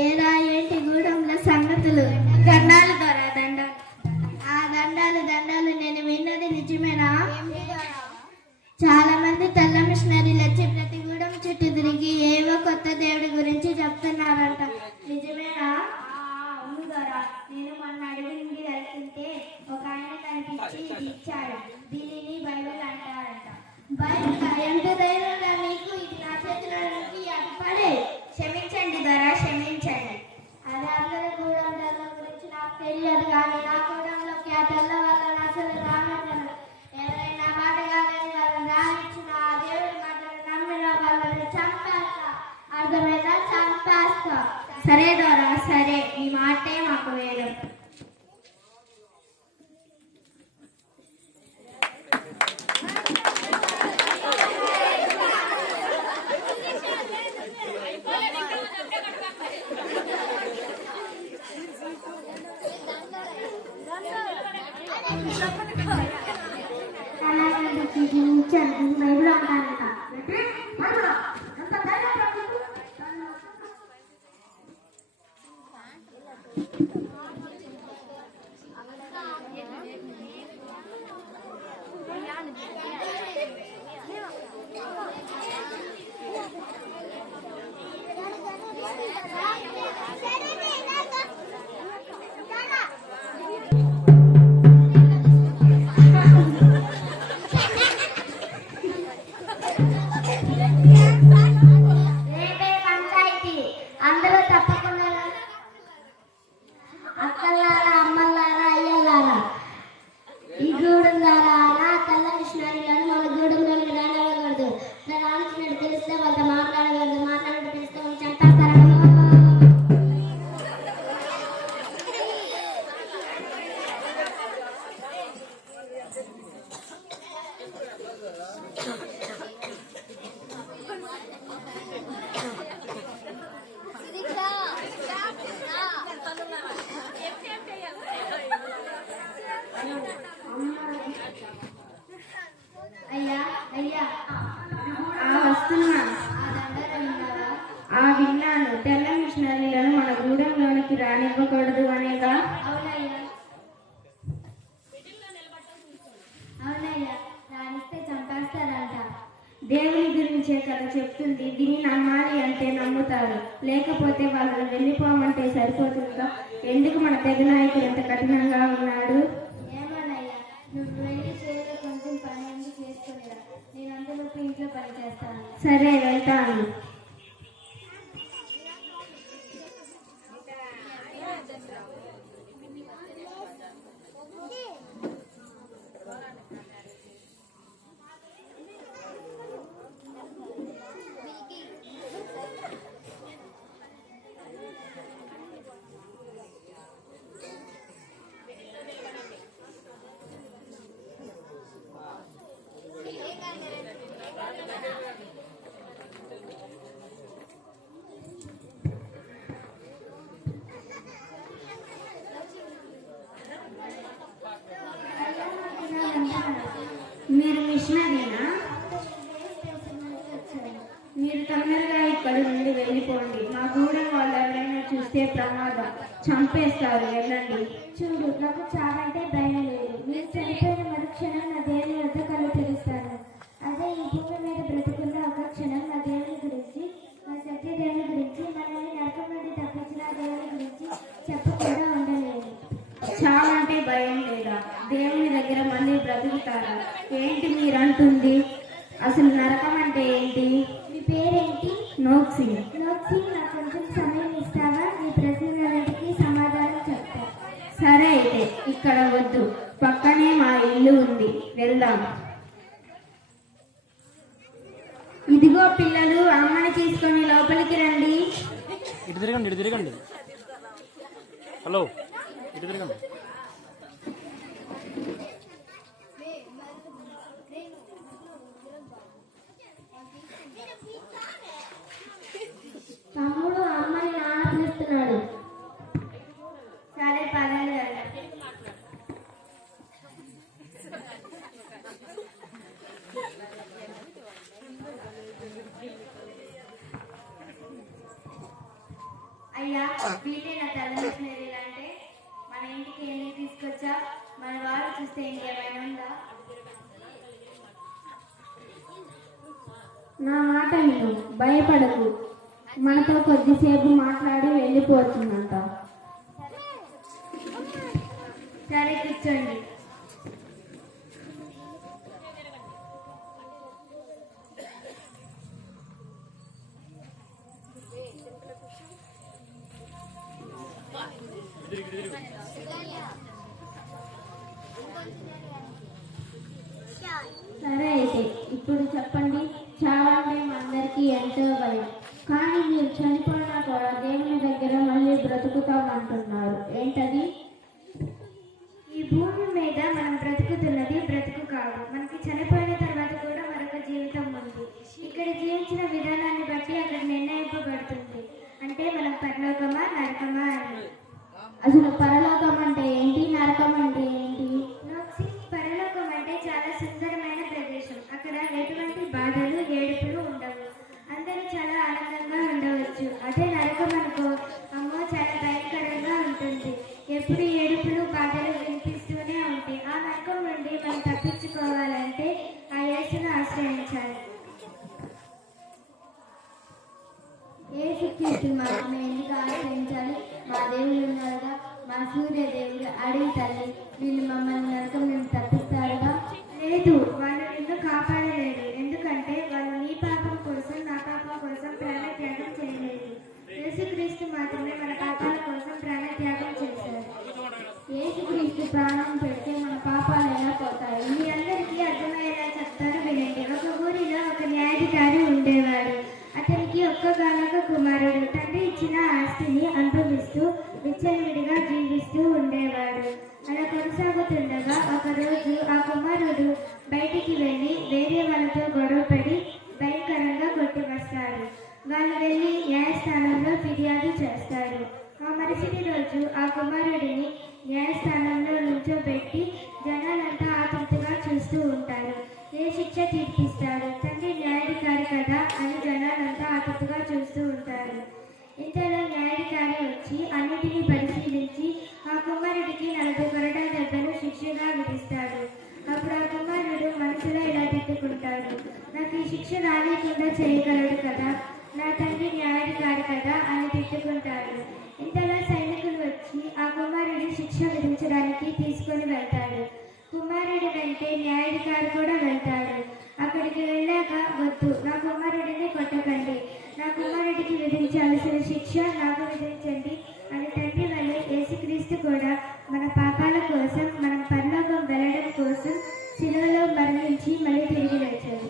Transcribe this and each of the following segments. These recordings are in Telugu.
ఏరా ఏంటి గూడెంలో సంగతులు? దండాలు దొరా దండాలు. ఆ దండాలు నేను విన్నది నిజమేనా? చాలా మంది తెల్ల మిషనరీలు వచ్చి ప్రతి గూడెం చుట్టూ తిరిగి ఏవో కొత్త దేవుడి గురించి చెప్తున్నారంట, నిజమేనా? అవును దొరా, నేను మొన్న అడిగింది వెళ్తుంటే ఒక ఆయన కనిపించి ఇది ఇచ్చాడు. దీనిని బైబిల్ అంటారంట. బైబిల్ ఎంత ధైర్యంగా మీకు? ఇది నా చేతిలోకి పడే. క్షమించండి దొరా, క్షమించండి. అది అందరి గూడెం తెల్ల గురించి నాకు తెలియదు, కానీ నా గూడెంలోకి ఆ తెల్ల వల్ల అసలు రానన్నారు. ఎవరైనా మాట కాదని వాళ్ళని రానిచ్చిన ఆ దేవుడి మాటలు నమ్మిన వాళ్ళని చంపేస్తా. అర్థమైనా? చంపేస్తా. సరే దొరా, సరే, ఈ మాటే మాకు వేదం. బైబిల్ అంటారంట. విన్నాను. తెల్ల మిషనరీలను మన గూడెంలోనికి రానివ్వకూడదు అనేగా? అవునయ్యా, రానిస్తే చంపేస్తారంట. దేవుని గురించే కదా చెప్తుంది. దీన్ని నమ్మాలి అంటే నమ్ముతారు, లేకపోతే వాళ్ళని వెళ్ళిపోమంటే సరిపోతుందా? ఎందుకు మన తెగ నాయకుడు ఎంత కఠినంగా ఉన్నాడు? ఏమోనయ్యా, నువ్వు వెళ్ళి చేలో కొంచెం పని ఎందుకు చేసుకునేదా? నేను అందులోపు ఇంట్లో పని చేస్తాను. సరే, వెళ్తాను. మీరు మిషనరీనా? మీరు తొందరగా ఇక్కడ నుండి వెళ్ళిపోండి. మా గూడెం వాళ్ళు ఎవరైనా చూస్తే ప్రమాదం, చంపేస్తారు. వెళ్ళండి. చూడు, నాకు చాలా అంటే భయం లేదు. మీరు చనిపోయిన మరుక్షణం నా దేవుని వద్ద కళ్ళు తెరుస్తాను. అదే ఈ భూమి మీద బ్రతుకున్న ఒక క్షణం నా దేవుని గురించి, మా సత్య దేవుని గురించి, మనల్ని నరకం నుండి తప్పించిన దేవుని గురించి చెప్పకుండా ఉండలేదు. చాలా అంటే భయం లేదా? దేవుని దగ్గర మళ్ళీ బ్రతుకుతారా? ఏంటి మీరంటుంది? అసలు నరకం అంటే ఏంటి? మీ పేరేంటి? నోక్సి. నోక్సి, నాకు కొంచెం సమయం ఇస్తావా? మీ ప్రశ్నలన్నిటికీ సమాధానం చెప్తా. సరే, అయితే ఇక్కడ వద్దు, పక్కనే మా ఇల్లు ఉంది, వెళ్దాం. ఇదిగో పిల్లలు, అమ్మని తీసుకొని లోపలికి రండి. ఇటు తిరగండి, ఇటు తిరగండి. హలో, ఇటు తిరగండి. తమ్ముడు అమ్మని నాన్న పిలుస్తున్నాడు. సరే, పదండి. అయ్యా, వీటే నా తలంచినది అంటే మన ఇంటికి ఎన్ని తీసుకొచ్చా మన వాళ్ళు చూస్తే ఇంకేమైనా ఉందా? నా మాట విను, భయపడకు. మనతో కొద్దిసేపు మాట్లాడి వెళ్ళిపోతుందంట. సరే కూర్చోండి. సరే అయితే ఇప్పుడు చెప్పండి. చావంటే మా అందరికీ ఎంతో భయం, కానీ మీరు చనిపోయినా కూడా దేవుని దగ్గర మళ్ళీ బ్రతుకుతామంటున్నారు. ఏంటది? ఈ భూమి మీద మనం బ్రతుకుతున్నది బ్రతుకు కాదు. మనకి చనిపోయిన తర్వాత కూడా మరొక జీవితం ఉంది. ఇక్కడ జీవించిన విధానాన్ని బట్టి అక్కడ నిర్ణయింపబడుతుంది. అంటే మనం పరలోకమా నరకమా అని. అసలు పరలోకం అంటే ఏంటి, నరకం అంటే ఏంటి? పరలోకం అంటే చాలా సుందరమైన ప్రదేశం. అక్కడ ఎటువంటి బాధలు ఏడుపులు ఉండవు. అందరూ చాలా ఆనందంగా ఉండవచ్చు. అదే నరకం అనుకో, అమ్మో చాలా భయంకరంగా ఉంటుంది. ఎప్పుడు ఏడుపులు బాధలు వినిపిస్తూనే ఉంటాయి. ఆ నరకం నుండి మనం తప్పించుకోవాలంటే ఆ యేసును ఆశ్రయించాలి. యేసుక్రీస్తు మాత్రమే ఎందుకు ఆశ్రయించాలి? మా దేవుడు ఉన్నారుగా, మా సూర్య దేవుడు, అడవి తల్లి, వీళ్ళు మమ్మల్ని నరకం నుండి తప్పిస్తారుగా. లేదు, వాళ్ళు నిన్ను కాపాడలేరు. ఎందుకంటే వాళ్ళు నీ పాపం కోసం నా పాపం కోసం ప్రాణత్యాగం చేయలేదు. యేసుక్రీస్తు మాత్రమే మన పాపాల కోసం ప్రాణత్యాగం చేశారు. యేసుక్రీస్తు ప్రాణం పెడితే మన పాపాలు ఎలా పోతాయి? మీ అందరికీ అర్థమయ్యేలా చెప్తారు, వినండి. ఒక ఊరిలో ఒక న్యాయాధికారి ఉండేవాడు. అతనికి ఒక్కగానొక కుమారుడు. తండ్రి ఇచ్చిన ఆస్తిని అనుభవిస్తూ విచ్చలవిడిగా జీవిస్తూ ఉండేవాడు. అలా కొనసాగుతుండగా ఒకరోజు ఆ కుమారుడు బయటికి వెళ్ళి వేరే వాళ్ళతో గొడవపడి భయంకరంగా కొట్టి వస్తాడు. వాళ్ళు వెళ్ళి న్యాయస్థానంలో ఫిర్యాదు చేస్తారు. ఆ మరుసటి రోజు ఆ కుమారుడిని న్యాయస్థానంలో నుంచోబెట్టి జనాలంతా ఆతృతగా చూస్తూ ఉంటారు. ఏ శిక్ష తీర్పిస్తాడు? తండ్రి న్యాయాధికారి కదా అని జనాలంతా ఆతృతగా చూస్తూ ఉంటారు. ఇంతలో న్యాయాధికారి వచ్చి అన్నిటినీ పరిశీలించి ఆ కుమారుడికి 40 కొరడా దెబ్బలు శిక్షగా విధిస్తాడు. అప్పుడు ఆ కుమారుడు మనసులో ఇలా తిట్టుకుంటాడు, నాకు ఈ శిక్ష రాలేకుండా చేయగలడు కదా, నా తండ్రి న్యాయాధికారి కదా అని తిట్టుకుంటాడు. ఇంతలో సైనికులు వచ్చి ఆ కుమారుడి శిక్ష విధించడానికి తీసుకొని వెళ్తాడు. కుమారుడి వెంటే న్యాయాధికారి కూడా వెళ్తాడు. అక్కడికి వెళ్ళాక, వద్దు, నా కుమారుడిని కొట్టకండి, నా కుమారుడికి విధించాల్సిన శిక్ష నాకు విధించండి అని తండ్రి వల్లే యేసుక్రీస్తు కూడా మన పాపాల కోసం, మనం పరలోకం వెళ్ళడం కోసం శిలువలో మరణించి మళ్ళీ తిరిగి లేచాడు.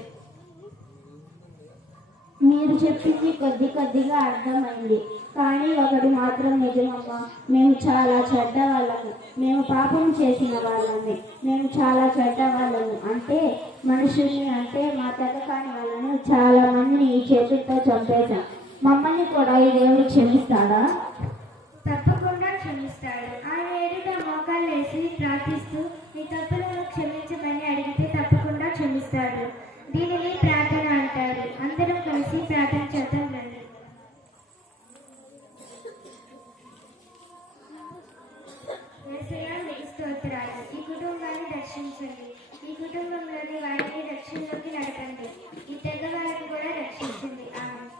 మీరు చెప్పింది కొద్దిగా అర్థమైంది, కానీ ఒకటి మాత్రం నిజమమ్మా. మేము చాలా చెడ్డవాళ్ళము, మేము పాపం చేసిన వాళ్ళని, మేము చాలా చెడ్డవాళ్ళము. అంటే మనుషుల్ని, అంటే మా తెగ కాని వాళ్ళని చాలా మందిని ఈ చేతులతో చంపేశాం. మమ్మల్ని కూడా ఈ దేవుడు క్షమిస్తాడా? తప్పకుండా క్షమిస్తాడు. ఆయన ఎదుట మోకాళ్ళేసి ప్రార్థిస్తూ మీ తప్పులను క్షమించమని అడిగితే తప్పకుండా క్షమిస్తాడు. దీనిని ప్రార్థన అంటారు. అందరం కలిసి ప్రార్థన చేద్దాం రండి. యేసయ్యా మీకు స్తోత్రాలు. ఈ కుటుంబాన్ని రక్షించండి. ఈ కుటుంబంలోని వారిని రక్షణలోకి నడపండి. ఈ తెగ వారిని కూడా రక్షించండి. ఆమేన్.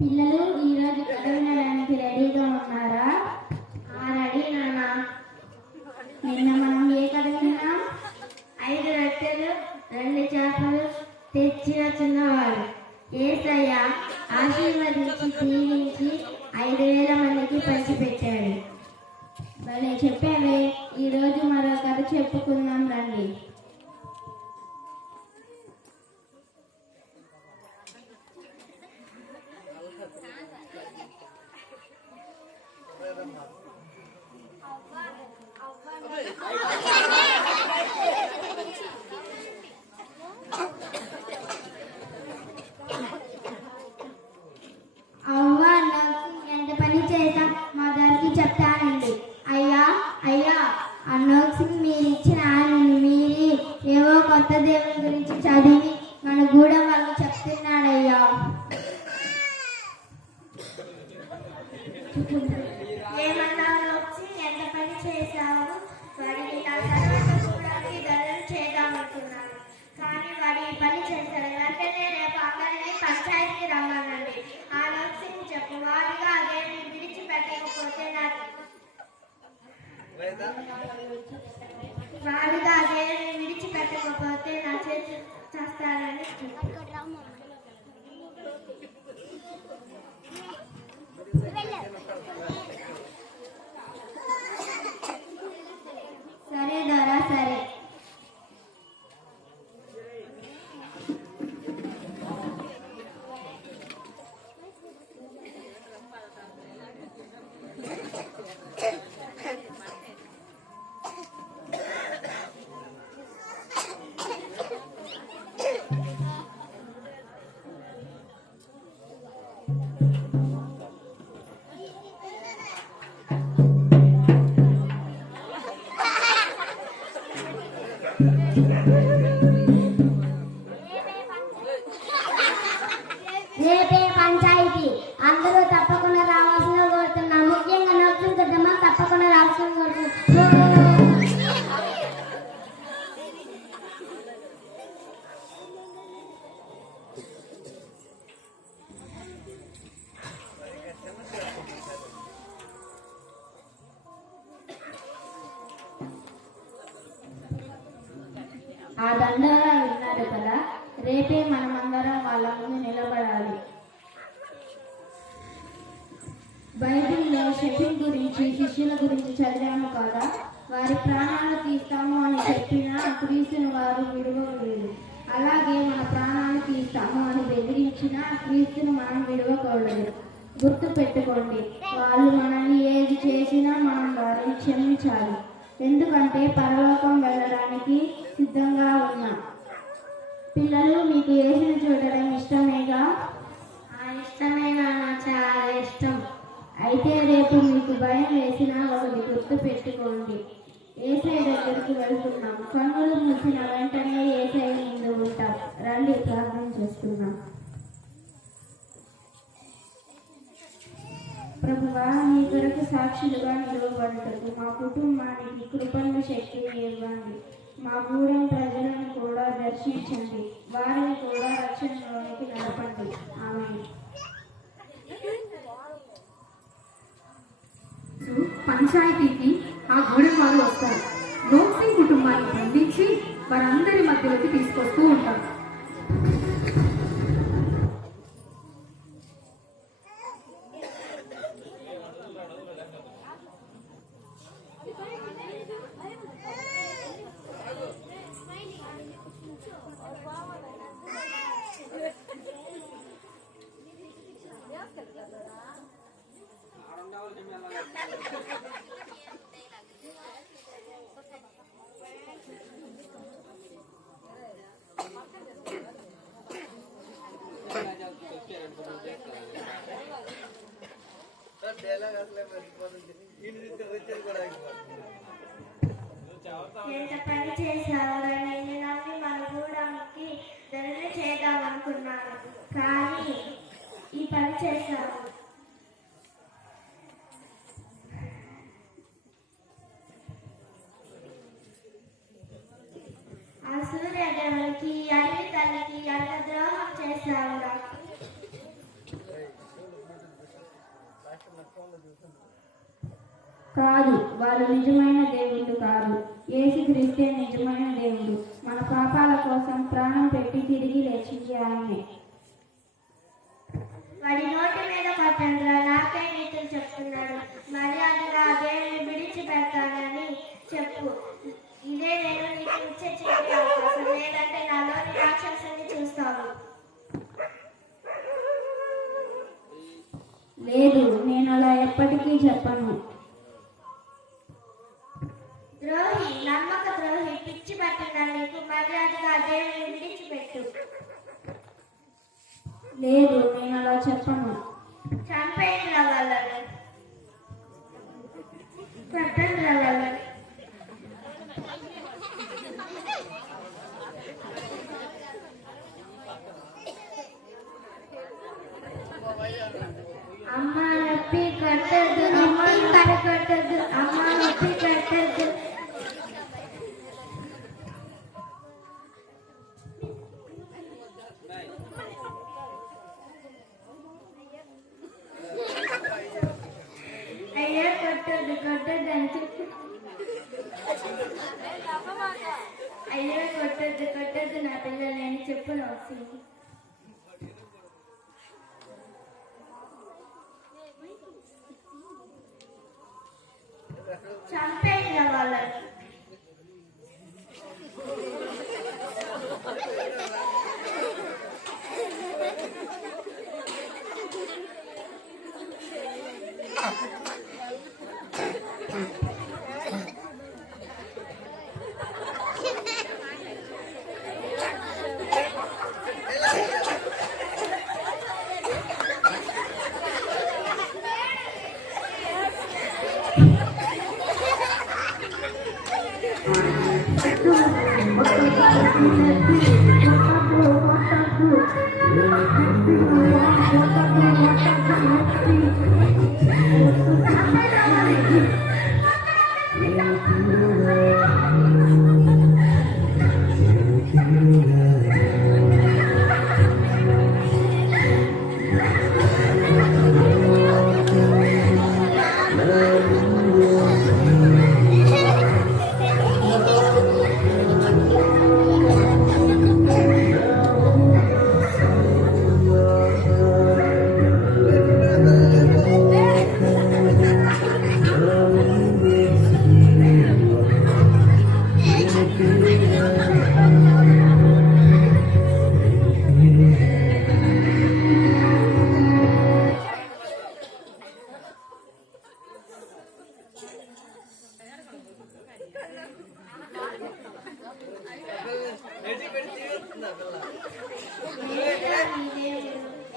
పిల్లలు ఈరోజు కథ వినడానికి రెడీగా ఉన్నారా? రెడీ నాన్న. నిన్న మనం ఏ కథ విన్నాం? 5 రొట్టెలు 2 చేపలు తెచ్చిన చిన్నవాడు యేసయ్య ఆశీర్వదించి దీవించి 5,000 మందికి పంచిపెట్టాడు. భలే చెప్పావే. ఈరోజు మరో కథ చెప్పుకుందాం రండి. కొత్త దేవుని గురించి చదివి మన గూడెం వాళ్ళకి చెప్తున్నాడయ్యా. ఏమన్నా వచ్చి ఎంత పని చేశావు? వాడికి నా తర్వాత చూడడానికి ధనం చేద్దామనుకున్నాను, కానీ వాడు ఈ పని చేశాడు. వెంటనే రేపు అందరినీ పంచాయతీకి రమ్మనండి. ఆ నోట్స్ని చెప్పు. వాడిగా అదేమి విడిచిపెట్టకపోతే నా చేతి చేస్తానని చెప్పు. సరే దొరా, సరే. రేపే పంచాయతీ, అందరూ తప్పకుండా రావాల్సిన కోరుతున్నాం. ముఖ్యంగా నర్సింగ్ పెద్దమ్మ తప్పకుండా రావాల్సిన కోరుతున్నాం. ఆ దండోరా విన్నారు కదా, రేపే మనమందరం వాళ్ళ ముందు నిలబడాలి. బైబిల్లో షెఫిన్ గురించి, శిష్యుల గురించి చదివాము కదా. వారి ప్రాణాలు తీస్తాము అని చెప్పిన క్రీస్తుని వారు విడవలేదు. అలాగే మన ప్రాణాలు తీస్తాము అని బెదిరించిన క్రీస్తుని మనం విడవకూడదు. గుర్తు పెట్టుకోండి, వాళ్ళు మనల్ని ఏది చేసినా మనం వారిని క్షమించాలి. ఎందుకంటే పరలోకం వెళ్ళడానికి సిద్ధంగా ఉన్నాం. పిల్లలు, మీకు యేసుని చూడడం ఇష్టమేగా? ఇష్టమేగా, చాలా ఇష్టం. అయితే రేపు మీకు భయం వేసినా ఒకటి గుర్తు పెట్టుకోండి, యేసయ్య దగ్గరికి వెళ్తున్నాం. కన్నులు మూసిన వెంటనే యేసయ్య ముందు ఉంటాం. రండి ప్రార్థన చేసుకుందాం. ప్రభువా, నీ కొరకు సాక్షులుగా నిలవబడుటకు మా కుటుంబానికి కృపను శక్తిని ఇవ్వండి. మా గూడెం ప్రజలను కూడా దర్శించండి, వారిని కూడా రక్షణలోనికి నడపండి. ఆమేన్. పంచాయతీకి ఆ గూడెం వారు వస్తారు. నోక్సింగ్ కుటుంబాన్ని బంధించి వారందరి మధ్యలోకి తీసుకొస్తూ ఉంటారు. ఎంత పని చేశావని నమ్మి మన గూడానికి ధనం చేద్దామనుకున్నాను, కానీ ఈ పని చేశావు. ఆ సూర్యదేవునికి, అడవి తల్లికి ఎంత ద్రోహం చేశావురా. కాదు, వారు నిజమైన దేవుళ్ళు కాదు. యేసుక్రీస్తే నిజమైన దేవుడు. మన పాపాల కోసం ప్రాణం పెట్టి తిరిగి లేచింది ఆయనే. వాడి నోటి మీద కొట్టండిరా, నాకే నీతులు చెప్తున్నాడు. మర్యాదగా దేవుని విడిచిపెడతానని చెప్పు. ఇదే నేను నీకు ఇచ్చే చివరి అవకాశం, లేదంటే నాలోని రాక్షసుని చూస్తావు. లేదు, నేను అలా ఎప్పటికీ చెప్పను. ద్రోహి, నమ్మక ద్రోహి, పిచ్చి పట్టిన నీకు మర్యాదగా దేవుని విడిచిపెట్టు. లేదు, నేను అలా చెప్పను. చంపేయండి వాళ్ళని, పెట్టండి వాళ్ళని. అయ్యో కొట్టద్దు కొట్టద్దు నా పిల్లలు నేను చెప్పు నోక్సీ. చంపేయండి వాళ్ళని.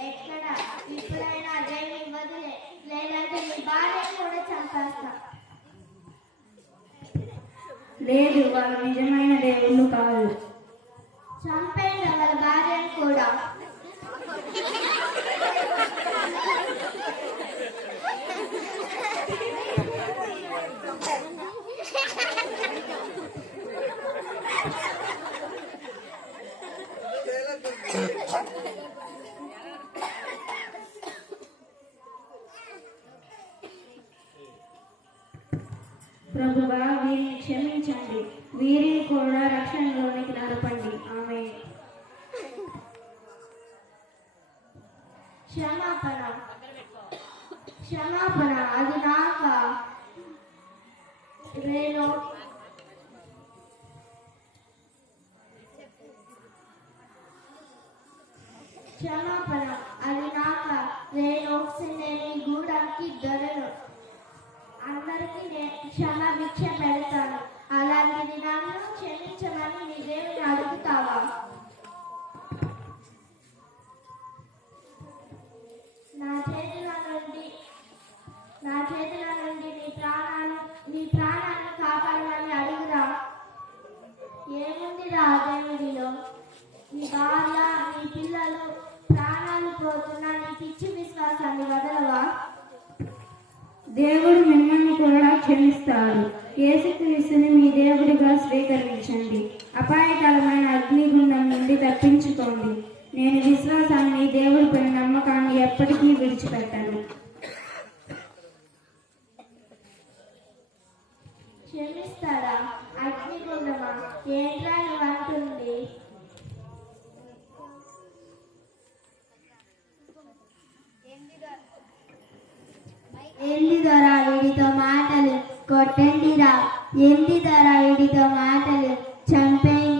ఎక్కడ ఇప్పుడైనా దేవుని వదిలే, లేదంటే నీ భార్యను కూడా చంపేస్తా. లేదు, వాళ్ళు నిజమైన దేవుళ్ళు కాదు. చంపేయండి వాళ్ళ భార్యను కూడా. ప్రభువా, వీరిని క్షమించండి, వీరిని కూడా రక్షణలోనికి నడపండి. ఆమేన్. క్షమాపణ క్షమాపణ అది నాక నేను క్షమాపణ అది నాక నేను గూడానికి దొరను. అందరికీ నేను క్షమాభిక్ష పెడతాను. అలాంటిది నన్ను క్షమించమని నీ దేవుని అడుగుతావా? నా చేతుల నుండి నీ ప్రాణాన్ని కాపాడమని అడుగురా. ఏముందిరా దేవుడిలో? నీ భార్య, నీ పిల్లలు ప్రాణాలు పోతున్నా నీ పిచ్చి విశ్వాసాన్ని వదలవా? దేవుడు మిమ్మల్ని కూడా క్షమిస్తాడు. యేసుక్రీస్తుని మీ దేవుడిగా స్వీకరించండి. అపాయకరమైన అగ్నిగుండం నుండి తప్పించుకోండి. నేను విశ్వాసాన్ని, దేవుడిపై నమ్మకాన్ని ఎప్పటికీ విడిచిపెట్టాను. క్షమిస్తారా? అగ్నిగుండమా? ఏంట్రా నువ్వు అంటుంది? ఏంటి దొర వీడితో మాటలు? కొట్టండిరా. ఏంటి దొర వీడితో మాటలు? చంపేయి.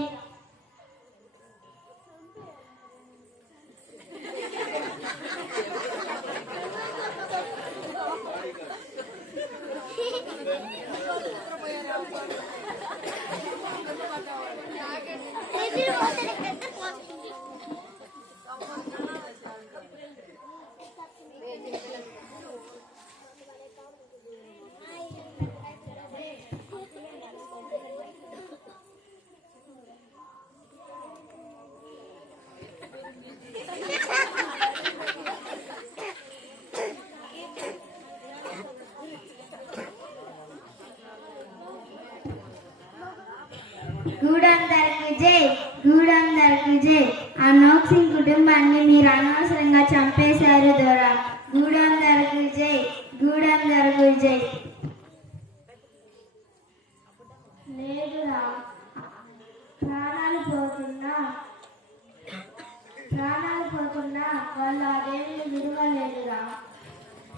గూడందరికి జై. ఆ నోక్సింగ్ కుటుంబాన్ని మీరు అనవసరంగా చంపేశారు దొరా. గూడందరికి జై, గూడందరికి జై. లేదురా,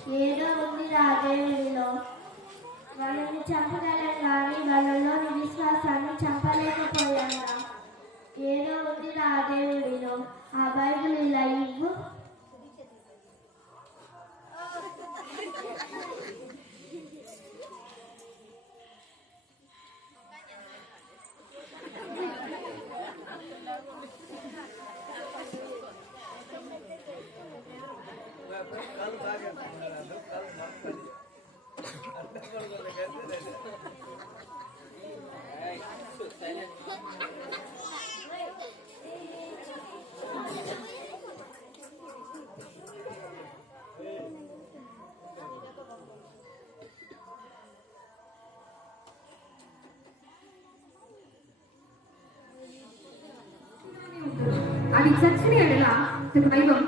ఏదో ఉంది ఆ దేవుడిలో. వాళ్ళని చంపగలం కానీ వాళ్ళలోని విశ్వాసాన్ని చంపలేకపోయాను. ఏదో ఉంది ఆ దేవుడిలో. ఆ బైబిల్ ఇలా ఇవ్వు. అది చచ్చిన ఎడల దైవం